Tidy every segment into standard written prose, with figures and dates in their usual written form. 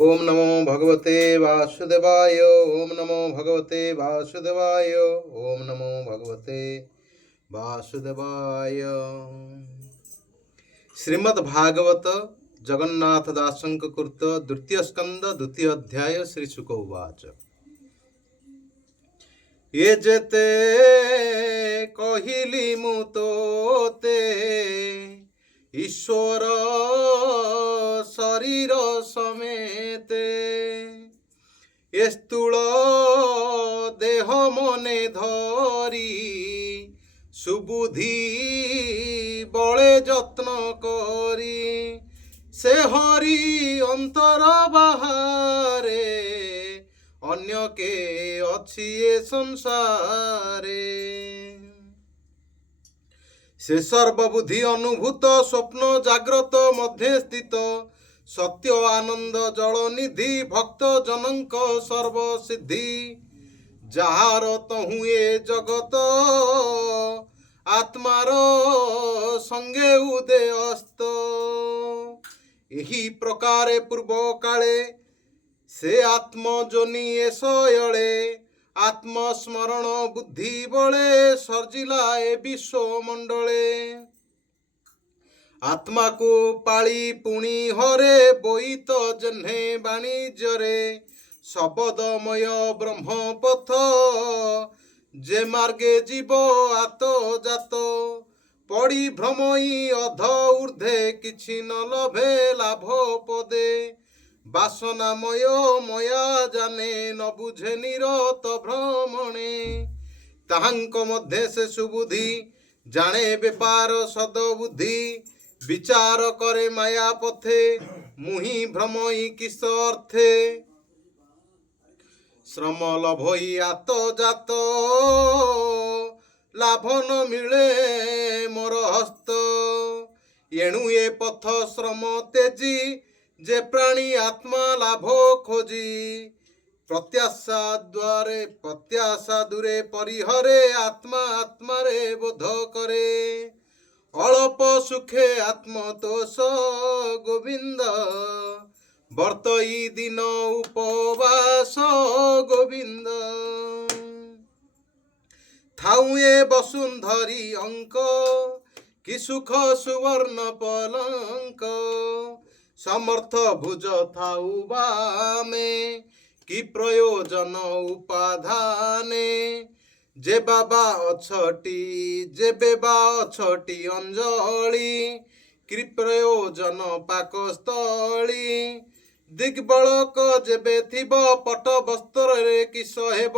ओम नमो भगवते वासुदेवाय। ओम नमो भगवते वासुदेवाय। ओम नमो भगवते वासुदेवाय। श्रीमद् भागवत जगन्नाथ दासंक कृत द्वितीय स्कंद द्वितीय अध्याय श्री शुक उवाच। ये जेते कहिली मु तोते ईश्वर शरीर समेते ए स्थूल देह मने धरी सुबुद्धि बळे যত্ন करी से हरि अंतर बाहारे अन्य के अछि ए संसारे से सर्वबुद्धि अनुभूत स्वप्न जाग्रत मध्य स्थित सत्य आनंद जल निधि भक्त जनक सर्व सिद्धि जार तहु ए जगत आत्मार संगे उदय अस्त एही प्रकारे पूर्व काले से आत्मजोनि एसयळे आत्मस्मरण बुद्धि बळे सर्जिला ए विश्वमंडले आत्मा को पाली पुणी हरे बोईत जन्हे वाणिज्यरे शबदमय ब्रह्मपथ जे मार्गे जीव आत जात पड़ी भ्रमई अध ऊर्ध्वे किछि न लभे लाभ पदे बासनामय मया जाने न बुझे निरत भ्रमणे ताहांक मध्य से सुबुद्धि जाने बेपार सदबुद्धि विचार करे माया पथे मुहि भ्रमई किस अर्थे श्रम लभई आत जात लाभ न मिले मोर हस्त एणु ए पथ श्रम तेजी जे प्राणी आत्मा लाभ खोजी प्रत्याशा द्वारे प्रत्याशा दूरे परिहरे आत्मा आत्मारे बोध करे अल्प सुखे आत्मतोष गोविंद बर्तई दिन उपवास गोविंद थाउए वसुंधरी अंक कि सुख सुवर्ण पलंक समर्थ भुज थाउ बामे कि प्रयोजन उपाधाने जे बाबा अछटी जे बेबा अछटी अंजली कि प्रयोजन पाकस्थली दिग्बलक जेबे थिब पट बस्त्रे किस हेब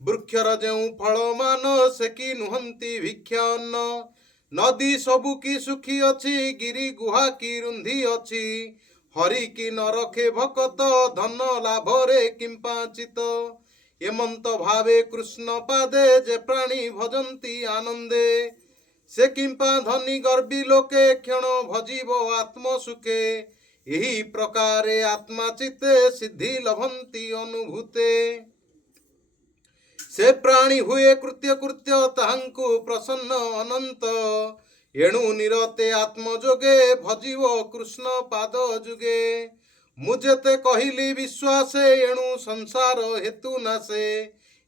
वृक्षर जेउ फल मान से कि नुहंती भिक्षान्न नदी सबु की सुखी अछि गिरी गुहा की रुंधी अछि हरि की न रखे भकत धन लाभरे किंपाचित एमंत भावे कृष्ण पादे जे प्राणी भजंती आनंदे से किंपा धनी गर्भी लोके क्षण भजीव आत्म सुखे यही प्रकारे आत्मा चित्ते सिद्धि लभंती अनुभूते से प्राणी हुए कृत्य कृत्य ताहांकु प्रसन्न अनंत एणु निरते आत्मजोगे भजीव कृष्ण पाद जुगे मुझेते कहिली विश्वासे एणु संसार हेतु नासे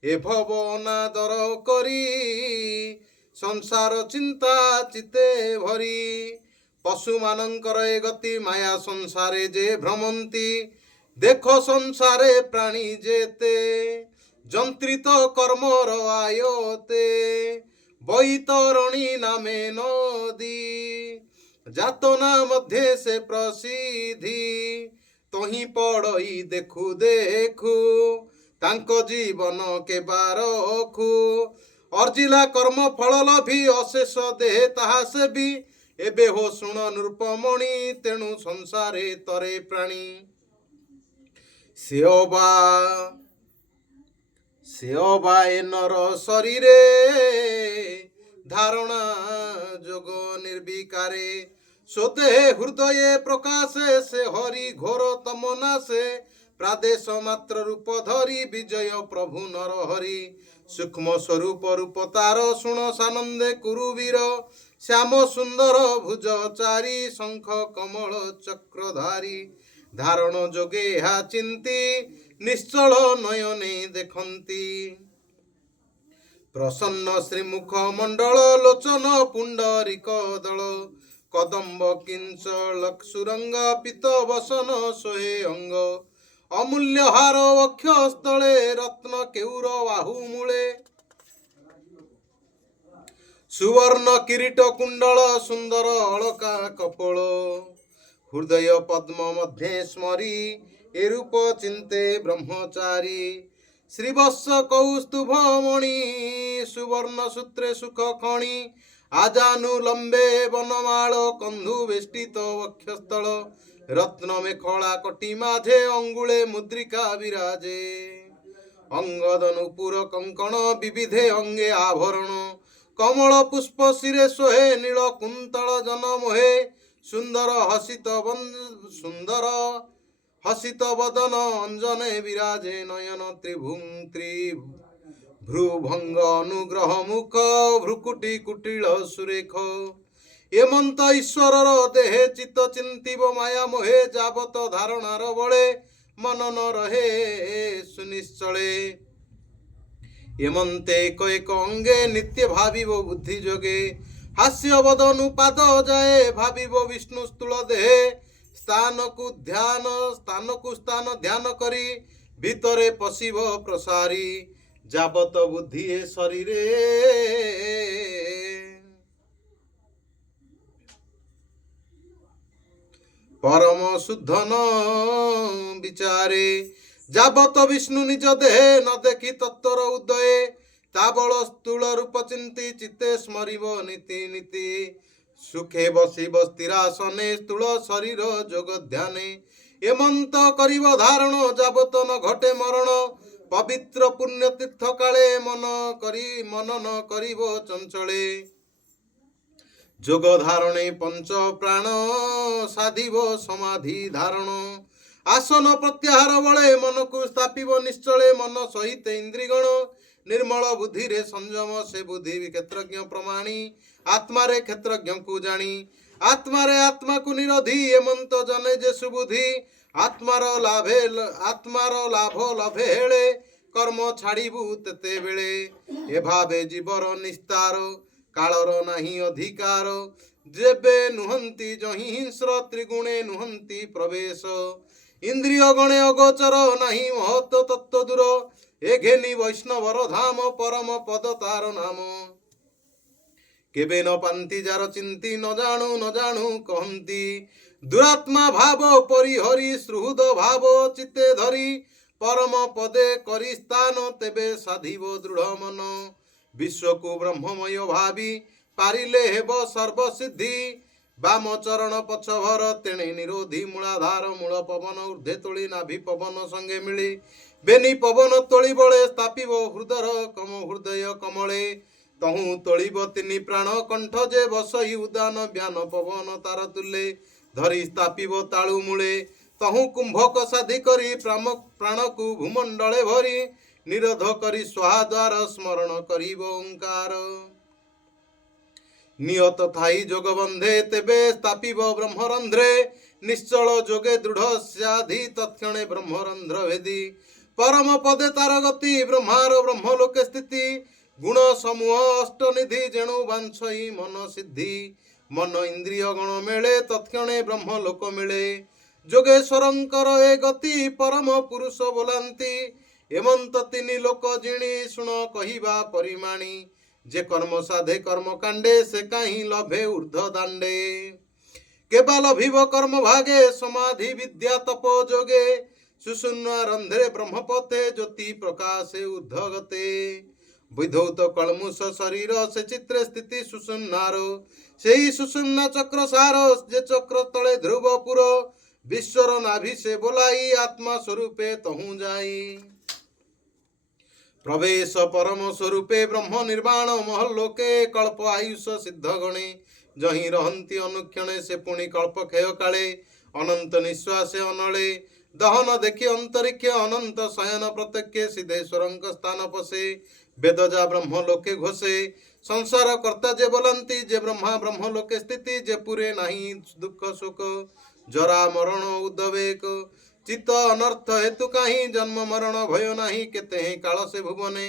ए भव अनादर करी संसार चिंता चिते भरी पशु मानकर ए गति माया संसारे जे भ्रमंती देखो संसारे प्राणी जेते जंत्रित कर्मर आयोते बैतरणी नामे नदी जातना मध्य से प्रसिद्धि तोही पड़ई देखु देखु तांको जीवन के बारखु अर्जिला कर्म फल लभी अशेष देह ताहा से भी एबे हो शुण नृपमणि तेणु संसारे तरे प्राणी सेवा नर शरीरे धारणा जोग निर्विकारे सोते हृदय प्रकाशे से हरि घोर तमनासे प्रादेश मात्र रूप धरी विजय प्रभु नर हरि सूक्ष्म स्वरूप रूप तार शुण सानंदे कुरुवीर श्याम सुंदर भुज चारी शंख कमल चक्रधारी ଧାରଣ ଯୋଗେ ଏହା ଚିନ୍ତି ନିଶ୍ଚଳ ନୟନେ ଦେଖନ୍ତି। ପ୍ରସନ୍ନ ଶ୍ରୀମୁଖ ମଣ୍ଡଳ ଲୋଚନ ପୁଣ୍ଡରିକ ଦଳ କଦମ୍ବ କିଞ୍ଚଳ ସୁରଙ୍ଗ ପିତ ବସନ ସୋହେ ଅଙ୍ଗ ଅମୂଲ୍ୟ ହାର ବକ୍ଷସ୍ଥଳେ ରତ୍ନ କେଉର ବାହୁ ମୂଳେ ସୁବର୍ଣ୍ଣ କିରୀଟ କୁଣ୍ଡଳ ସୁନ୍ଦର ଅଳକା କପୋଳ ହୃଦୟ ପଦ୍ମ ମଧ୍ୟେ ସ୍ମରି ଏ ରୂପ ଚିନ୍ତେ ବ୍ରହ୍ମଚାରୀ ଶ୍ରୀବତ୍ସ କୌସ୍ତୁଭ ମଣି ସୁବର୍ଣ୍ଣ ସୂତ୍ରେ ସୁଖ ଖଣି ଆଜାନୁଲମ୍ବେ ବନମାଳ କନ୍ଧୁ ବେଷ୍ଟିତ ବକ୍ଷସ୍ଥଳ ରତ୍ନ ମେଖଳା କଟି ମାଝେ ଅଙ୍ଗୁଳେ ମୁଦ୍ରିକା ବିରାଜେ ଅଙ୍ଗଦ ନୂପୁର କଙ୍କଣ ବିବିଧେ ଅଙ୍ଗେ ଆଭରଣ କମଳ ପୁଷ୍ପ ଶିରେ ସୋହେ ନୀଳ କୁନ୍ତଳ ଜନ ମୋହେ ସୁନ୍ଦର ହସିତ ବଦନ ଅଞ୍ଜନେ ବିରାଜେ ନୟନ ଭ୍ରୁଭଙ୍ଗ ଅନୁଗ୍ରହ ମୁଖ ଭ୍ରୁକୁଟି କୁଟିଳ ସୁରେଖ ଏମନ୍ତ ଈଶ୍ୱରର ଦେହେ ଚିତ୍ତ ଚିନ୍ତିବ ମାୟା ମୋହେ ଯାବତ ଧାରଣାର ବଳେ ମନ ନ ରହେ ସୁନିଶ୍ଚଳେ ଏମନ୍ତେ ଏକ ଏକ ଅଙ୍ଗେ ନିତ୍ୟ ଭାବିବ ବୁଦ୍ଧି ଯୋଗେ ହାସ୍ୟ ବଦନୁ ପାଦ ଯାଏ ଭାବିବ ବିଷ୍ଣୁ ସ୍ଥୂଳ ଦେହେ ସ୍ଥାନକୁ ସ୍ଥାନ ଧ୍ୟାନ କରି ଭିତରେ ପଶିବ ପ୍ରସାରୀ ଯାବତ ବୁଦ୍ଧି ଏ ଶରୀରେ ପରମ ଶୁଦ୍ଧନ ବିଚାରେ ଯାବତ ବିଷ୍ଣୁ ନିଜ ଦେହେ ନ ଦେଖି ତତ୍ଵର ଉଦୟେ ତାବଳ ସ୍ଥୂଳ ରୂପ ଚିନ୍ତି ଚିତ୍ତେ ସ୍ମରିବ ନୀତି ନୀତି ସୁଖେ ବସିବ ସ୍ଥିରାସନେ ସ୍ଥୂଳ ଶରୀର ଯୋଗ ଧ୍ୟାନେ ଏମନ୍ତ କରିବ ଧାରଣ ଯାବତ ନ ଘଟେ ମରଣ ପବିତ୍ର ପୁଣ୍ୟ ତୀର୍ଥ କାଳେ ମନନ କରିବ ଚଞ୍ଚଳେ ଯୋଗ ଧାରଣେ ପଞ୍ଚ ପ୍ରାଣ ସାଧିବ ସମାଧି ଧାରଣ ଆସନ ପ୍ରତ୍ୟାହାର ବଳେ ମନକୁ ସ୍ଥାପିବ ନିଶ୍ଚଳେ ମନ ସହିତ ଇନ୍ଦ୍ରିଗଣ ନିର୍ମଳ ବୁଦ୍ଧିରେ ସଂଯମ ସେ ବୁଦ୍ଧି କ୍ଷେତ୍ରଜ୍ଞ ପ୍ରମାଣୀ ଆତ୍ମାରେ କ୍ଷେତ୍ରଜ୍ଞଙ୍କୁ ଜାଣି ଆତ୍ମାରେ ଆତ୍ମାକୁ ନିରୋଧୀ ଏମନ୍ତ ଜନେ ଯେ ସୁବୁଦ୍ଧି ଆତ୍ମାର ଲାଭ ଲଭେ ହେଳେ କର୍ମ ଛାଡ଼ିବୁ ତେତେବେଳେ ଏଭାବେ ଜୀବର ନିସ୍ତାର କାଳର ନାହିଁ ଅଧିକାର ଯେବେ ନୁହନ୍ତି ଜହିଁ ହିଂସ୍ର ତ୍ରିଗୁଣେ ନୁହନ୍ତି ପ୍ରବେଶ ଇନ୍ଦ୍ରିୟ ଗଣେ ଅଗୋଚର ନାହିଁ ମହତ୍ଵ ତତ୍ଵ ଦୂର ଏ ଘେନି ବୈଷ୍ଣବର ଧାମ ପରମ ପଦ ତାର ନାମ କେବେ ନ ପାନ୍ତି ଯାର ଚିନ୍ତି ନ ଜାଣୁ କହନ୍ତି ଦୁରାତ୍ମା ଭାବ ପରିହରି ସୁହୃଦ ଭାବ ଚିତ୍ତେ ଧରି ପରମ ପଦେ କରି ସ୍ଥାନ ତେବେ ସାଧିବ ଦୃଢ଼ ମନ ବିଶ୍ୱକୁ ବ୍ରହ୍ମମୟ ଭାବି ପାରିଲେ ହେବ ସର୍ବସିଦ୍ଧି ବାମ ଚରଣ ପଛଭର ତେଣେ ନିରୋଧୀ ମୂଳାଧାର ମୂଳ ପବନ ଊର୍ଦ୍ଧ୍ୱେ ତୋଳି ନାଭି ପବନ ସଙ୍ଗେ ମିଳି ବେନି ପବନ ତୋଳି ବଳେ ସ୍ଥାପିବ ହୃଦର ହୃଦୟ କମଳେ ତହୁଁ ତୋଳିବ ତିନି ପ୍ରାଣ କଣ୍ଠ ଯେ ବସଇ ଉଦାନ ବ୍ୟାନ ପବନ ତାର ତୁଲେ ଧରି ସ୍ଥାପିବ ତାଳୁ ମୂଳେ ତହୁଁ କୁମ୍ଭକ ସାଧି କରି ପ୍ରାଣକୁ ଭୂମଣ୍ଡଳେ ଭରି ନିରୋଧ କରି ସ୍ୱାହା ସ୍ମରଣ କରିବ ଓଙ୍କାର ନିୟତ ଥାଇ ଯୋଗ ବନ୍ଧେ ତେବେ ସ୍ଥାପିବ ବ୍ରହ୍ମରନ୍ଧ୍ରେ ନିଶ୍ଚଳ ଯୋଗେ ଦୃଢ଼ ସ୍ୟାଧି ତତ୍କ୍ଷଣେ ବ୍ରହ୍ମରନ୍ଧ୍ର ଭେଦି ପରମ ପଦେ ତାର ଗତି ବ୍ରହ୍ମାର ବ୍ରହ୍ମ ଲୋକେ ସ୍ଥିତି ଗୁଣ ସମୂହ ଅଷ୍ଟନିଧି ଯେଣୁ ବାଞ୍ଛଇ ମନ ସିଦ୍ଧି ମନ ଇନ୍ଦ୍ରିୟ ଗଣ ମେଳେ ତତ୍କ୍ଷଣେ ବ୍ରହ୍ମ ଲୋକ ମିଳେ ଯୋଗେଶ୍ୱରଙ୍କର ଏ ଗତି ପରମ ପୁରୁଷ ବୋଲାନ୍ତି ଏମନ୍ତ ତିନି ଲୋକ ଜିଣି ଶୁଣ କହିବା ପରିମାଣୀ ଯେ କର୍ମ ସାଧେ କର୍ମ କାଣ୍ଡେ ସେ କାହିଁ ଲଭେ ঊର୍ଧ୍ବ ଦାଣ୍ଡେ କେବା ଲଭିବ କର୍ମ ଭାଗେ ସମାଧି ବିଦ୍ୟା ତପ ଯୋଗେ ସୁଶୂନ୍ୟ ରନ୍ଧ୍ରେ ବ୍ରହ୍ମପଥେ ଜ୍ୟୋତି ପ୍ରକାଶେ ঊର୍ଧ୍ୱଗତେ ବିଧୌତ କଳମୁଷ ଶରୀର ସେ ଚିତ୍ରେ ସ୍ଥିତି ସୁଶୂନ୍ୟାର ସେହି ସୁଶୂନ୍ୟ ଚକ୍ର ସାର ଯେ ଚକ୍ର ତଳେ ଧ୍ରୁବପୁର ବିଶ୍ୱର ନାଭି ସେ ବୋଲାଇ ଆତ୍ମା ସ୍ୱରୂପେ ତହୁଁ ଯାଇ ପ୍ରବେଶ ପରମ ସ୍ୱରୂପେ ବ୍ରହ୍ମ ନିର୍ବାଣ ମହଲ୍ଲୋକେ କଳ୍ପ ଆୟୁଷ ସିଦ୍ଧ ଗଣେ ଯହିଁ ରହନ୍ତି ଅନୁକ୍ଷଣେ ସେ ପୁଣି କଳ୍ପ କ୍ଷୟ କାଳେ ଅନନ୍ତ ନିଶ୍ୱାସେ ଅନଳେ ଦହନ ଦେଖି ଅନ୍ତରିକ୍ଷ ଅନନ୍ତ ଶୟନ ପ୍ରତ୍ୟକ୍ଷ ସିଦ୍ଧେଶ୍ୱରଙ୍କ ସ୍ଥାନ ପଶେ ବେଦଜା ବ୍ରହ୍ମ ଲୋକେ ଘୋଷେ ସଂସାର କର୍ତ୍ତା ଯେ ବୋଲନ୍ତି ଯେ ବ୍ରହ୍ମା ବ୍ରହ୍ମ ଲୋକେ ସ୍ଥିତି ଯେ ପୁରେ ନାହିଁ ଦୁଃଖ ଶୋକ जरा मरण उद्वेक चित्त अनर्थ हेतु कहीं जन्म मरण भय नाही केते काल से भुवने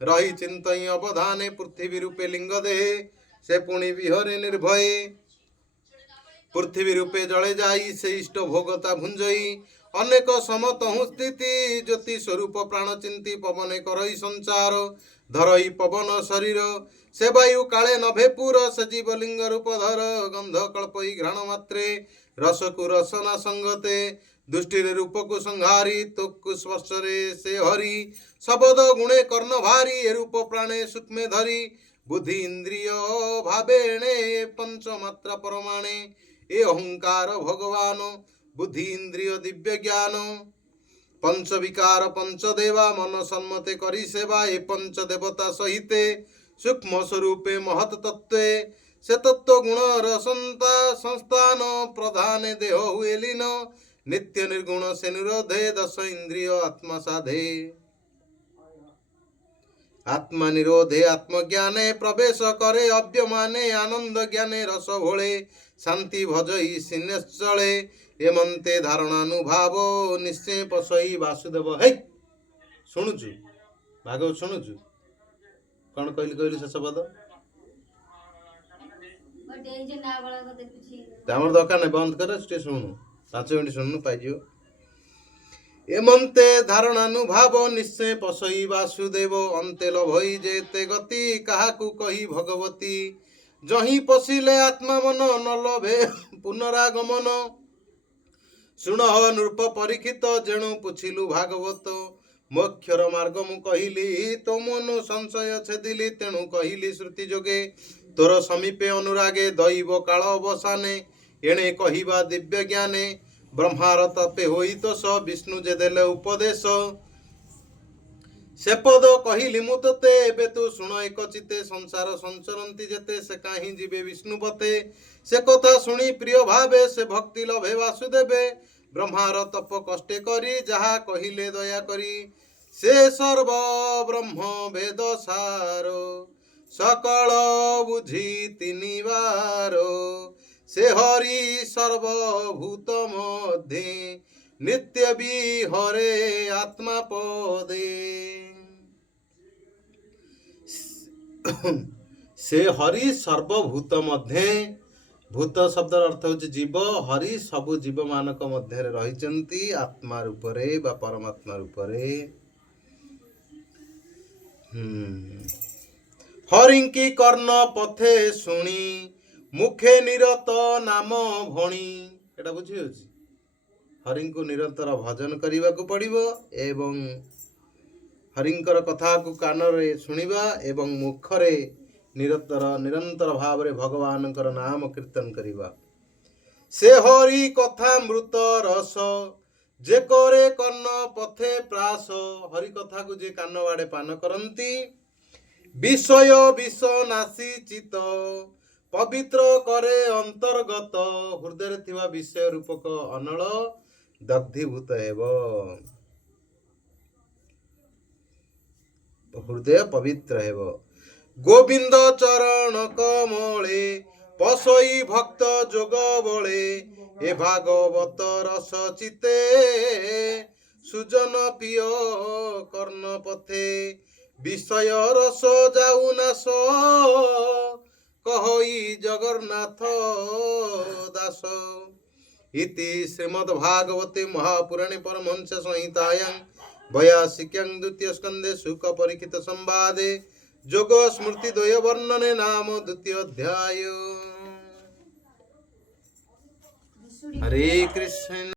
रही चिंतई अवधाने पृथ्वी रूपे लिंग देहे से पुणी विहरे निर्भये पृथ्वी रूपे जले जाई से इष्ट भोगता भुंजई अनेक समतहु स्थिति ज्योति स्वरूप प्राण चिंती पवने करई संचार धरई पवन शरीर से वायु काले नभे पुर से जीवलिंग रूप धर गंध कल्पई घ्राण मात्रे रसकु रसना संगते दुष्टि रूप को संहारी तुक स्पर्शरे से हरि शब्द गुणे कर्ण भारी रूप प्राणे सूक्ष्मे धरी बुद्धि इंद्रिय भावेणे पंचमात्रा परमाणे ए अहंकार भगवान बुद्धि इंद्रिय दिव्य ज्ञान पंच विकार पंच देवा मन सम्मते करी सेवा ए पंच देवता सहिते सूक्ष्म स्वरूपे महत तत्वे से तत्व गुण रसंता संस्थान प्रधान देह हुए लीन नित्य निर्गुण से निरोधे दश इंद्रिय आत्मा साधे आत्मा निरोधे आत्मज्ञाने प्रवेश करे अव्यमाने आनंद ज्ञाने रस भोले शांति भजई सिनेश्चले एमंते धारणानुभाव निश्चय पशई वासुदेव हे शुणुचु भागवत शुणुचु कौन कहली कहली शेष पद আমার দরকার নাই বন্ধ করে স্টে শুনুন 5 মিনিট শুনুন পাইজিও एमंते धारणानुभाव निश्चय पशई वासुदेव अंते लभई जेते गति काहाकु कही भगवती जही पशिले आत्मा मन न लभे पुनरागमन शुण नृप परीक्षित जेणु पुछिलु भागवत मोक्षर मार्ग मु कहिली तो मनु संशय छेदिली तेणु कहिली श्रुति जोगे तोर समीपे अनुरागे दैव काल अवसाने एणे कहिबा दिव्य ज्ञाने ब्रह्मार तपे होई तो स विष्णु जे देले उपदेश से पद कहिली मु तते एबे तू शुण एक चिते संसार संचरंती जेते से काहि जीवे विष्णुपते से कथा शुणी प्रिय भावे से भक्ति लभे वासुदेवे ब्रह्मार तप कष्टे करी जहा कहिले दया करी से सर्व ब्रह्म वेद सार सकल बुझी तिनि बार से हरि सर्वभूत मध्ये नित्य विहरे आत्मा पदे से हरि सर्वभूत मध्ये भूत शब्द अर्थ होची जीव हरि सबु जीव मानक मध्य रही आत्मा रूप रे बा परमात्मा रूप रे हरिंकी कर्ण पथे शुणी मुखे निरत नाम भणी एटा बुझी होची हरि को निरंतर भजन करने को पड़िबो एवं हरिंकर कथा को कान रे सुनिबा एवं मुखरे निरंतर भाव रे भगवान नाम कीर्तन करिबा से हरि कथा मृत रस जे करे कर्ण पथे प्रास हरि कथा को जे कान बाड़े पान करंती विषय विष नासी चित पवित्र करे अंतर्गत हृदय थिवा विषय रूपक अनल दग्धीभूत हेब हृदय पवित्र हेब गोविंद चरण कमले पसई भक्त जोग बळे ए भागवत रस चिते सुजन पिय कर्ण पथे विषय रस जाऊ नास कहई जगन्नाथ दास इति श्रीमद्भागवते महापुराणे परमहंस संहितायां 82 द्वितीय स्कंदे शुक परीक्षित संवादे जोग स्मृति द्वय वर्णने नाम द्वितीय अध्याय। हरे कृष्ण।